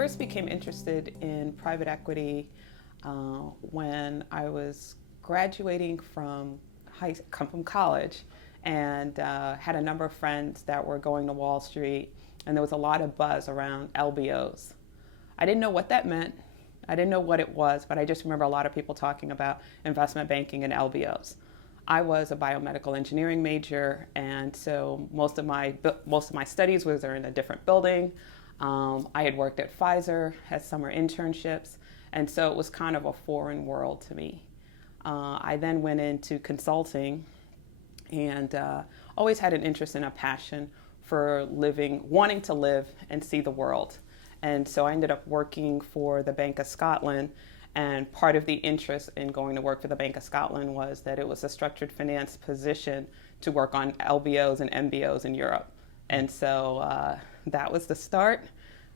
first became interested in private equity when I was graduating from college, and had a number of friends that were going to Wall Street, and there was a lot of buzz around LBOs. I didn't know what that meant. I didn't know what it was, but I just remember a lot of people talking about investment banking and LBOs. I was a biomedical engineering major, and so most of my studies were in a different building. I had worked at Pfizer, had summer internships, and so it was kind of a foreign world to me. I then went into consulting, and always had an interest and a passion for wanting to live and see the world. And so I ended up working for the Bank of Scotland. And part of the interest in going to work for the Bank of Scotland was that it was a structured finance position to work on LBOs and MBOs in Europe. And so that was the start.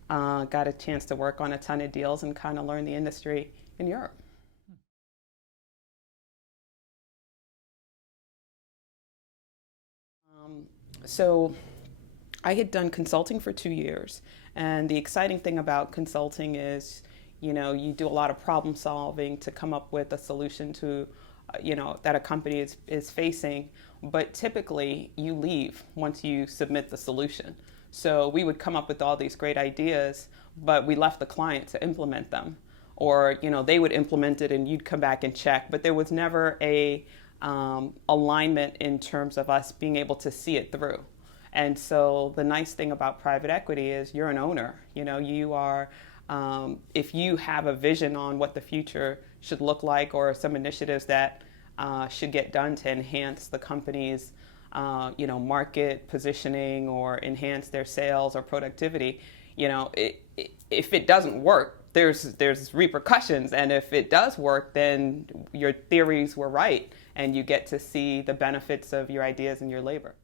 Got a chance to work on a ton of deals and kind of learn the industry in Europe. So I had done consulting for 2 years. And the exciting thing about consulting is, you do a lot of problem solving to come up with a solution to, that a company is facing. But typically you leave once you submit the solution. So we would come up with all these great ideas, but we left the client to implement them. Or, they would implement it and you'd come back and check. But there was never a alignment in terms of us being able to see it through. And so the nice thing about private equity is you're an owner. You are, if you have a vision on what the future should look like or some initiatives that should get done to enhance the company's market positioning or enhance their sales or productivity, if it doesn't work, there's repercussions. And if it does work, then your theories were right and you get to see the benefits of your ideas and your labor.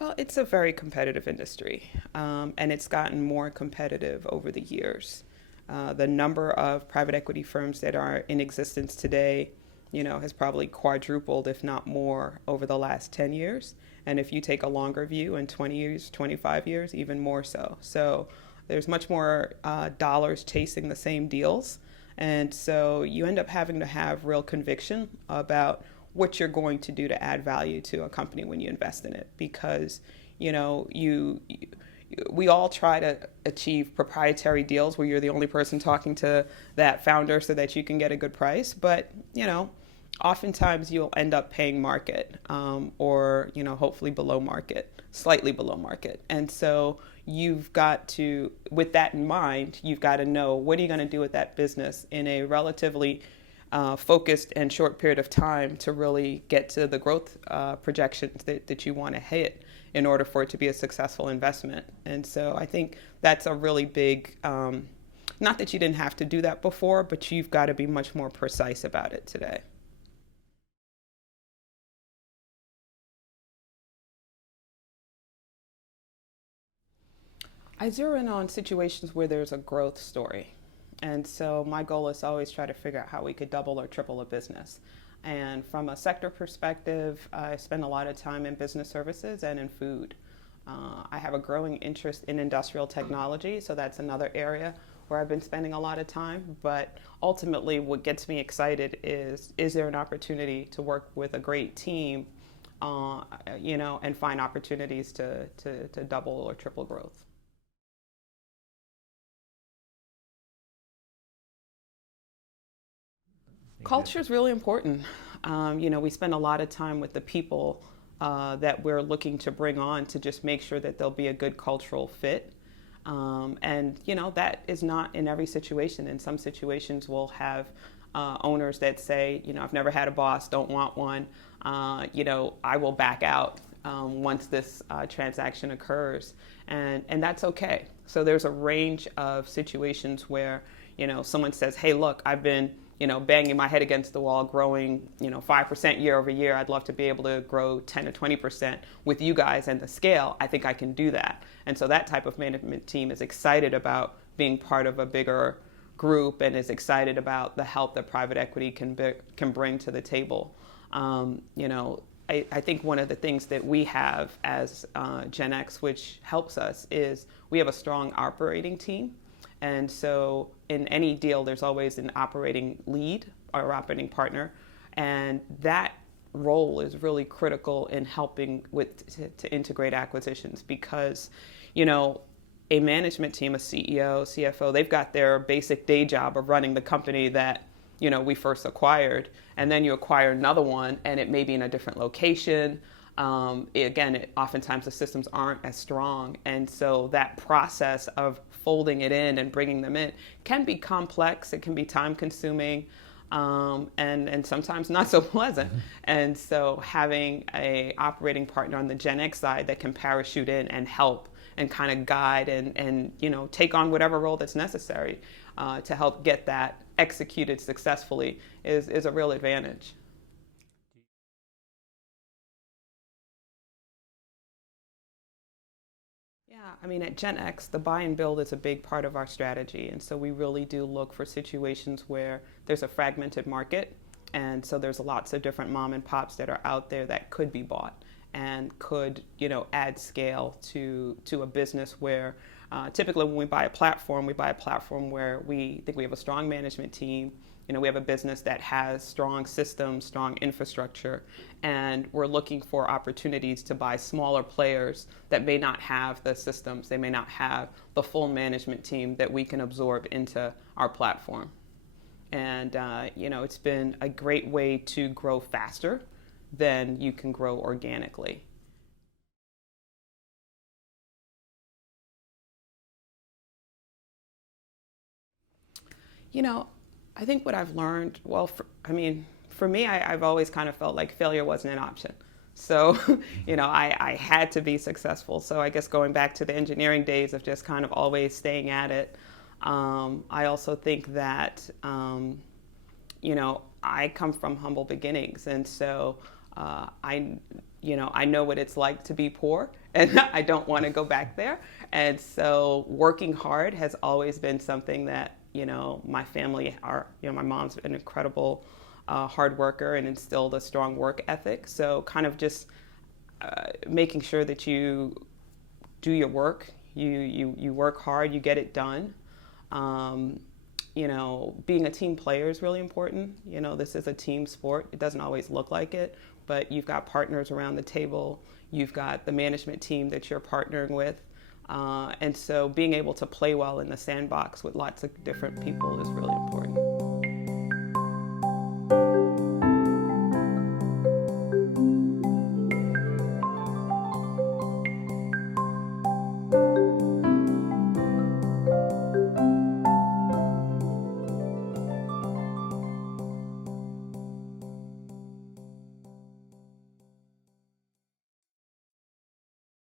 Well, it's a very competitive industry, and it's gotten more competitive over the years. The number of private equity firms that are in existence today, has probably quadrupled, if not more, over the last 10 years. And if you take a longer view, in 20 years, 25 years, even more so. So there's much more dollars chasing the same deals. And so you end up having to have real conviction about what you're going to do to add value to a company when you invest in it, because we all try to achieve proprietary deals where you're the only person talking to that founder so that you can get a good price. But oftentimes you'll end up paying market, or hopefully below market, slightly below market. And so you've got to, with that in mind, you've got to know what are you going to do with that business in a relatively focused and short period of time to really get to the growth projections that you want to hit in order for it to be a successful investment. And so I think that's a really big, not that you didn't have to do that before, but you've got to be much more precise about it today. I zero in on situations where there's a growth story. And so my goal is to always try to figure out how we could double or triple a business. And from a sector perspective, I spend a lot of time in business services and in food. I have a growing interest in industrial technology, so that's another area where I've been spending a lot of time. But ultimately, what gets me excited is there an opportunity to work with a great team, and find opportunities to double or triple growth. Culture is really important. We spend a lot of time with the people that we're looking to bring on to just make sure that there'll be a good cultural fit. And that is not in every situation. In some situations, we'll have owners that say, I've never had a boss, don't want one. I will back out once this transaction occurs. And that's okay. So there's a range of situations where, someone says, hey, look, I've been banging my head against the wall, growing, 5% year over year. I'd love to be able to grow 10 to 20% with you guys and the scale. I think I can do that. And so that type of management team is excited about being part of a bigger group and is excited about the help that private equity can bring to the table. I think one of the things that we have as Gen X, which helps us, is we have a strong operating team. And so in any deal, there's always an operating lead or operating partner. And that role is really critical in helping to integrate acquisitions because, a management team, a CEO, CFO, they've got their basic day job of running the company that we first acquired, and then you acquire another one, and it may be in a different location. Oftentimes the systems aren't as strong, and so that process of folding it in and bringing them in can be complex. It can be time-consuming, and sometimes not so pleasant. Mm-hmm. And so having a operating partner on the Gen X side that can parachute in and help and kind of guide and take on whatever role that's necessary to help get that executed successfully is a real advantage. Yeah, I mean, at Gen X, the buy and build is a big part of our strategy. And so we really do look for situations where there's a fragmented market. And so there's lots of different mom and pops that are out there that could be bought and could, add scale to a business where typically when we buy a platform where we think we have a strong management team. We have a business that has strong systems, strong infrastructure, and we're looking for opportunities to buy smaller players that may not have the systems, they may not have the full management team that we can absorb into our platform. And, it's been a great way to grow faster than you can grow organically. I think what I've learned, for me, I've always kind of felt like failure wasn't an option. So, I had to be successful. So I guess going back to the engineering days of just kind of always staying at it, I also think that, I come from humble beginnings. And so I know what it's like to be poor, and I don't want to go back there. And so working hard has always been something that, my family my mom's an incredible hard worker and instilled a strong work ethic. So kind of just making sure that you do your work, you work hard, you get it done. Being a team player is really important. This is a team sport. It doesn't always look like it, but you've got partners around the table. You've got the management team that you're partnering with. And so being able to play well in the sandbox with lots of different people is really important.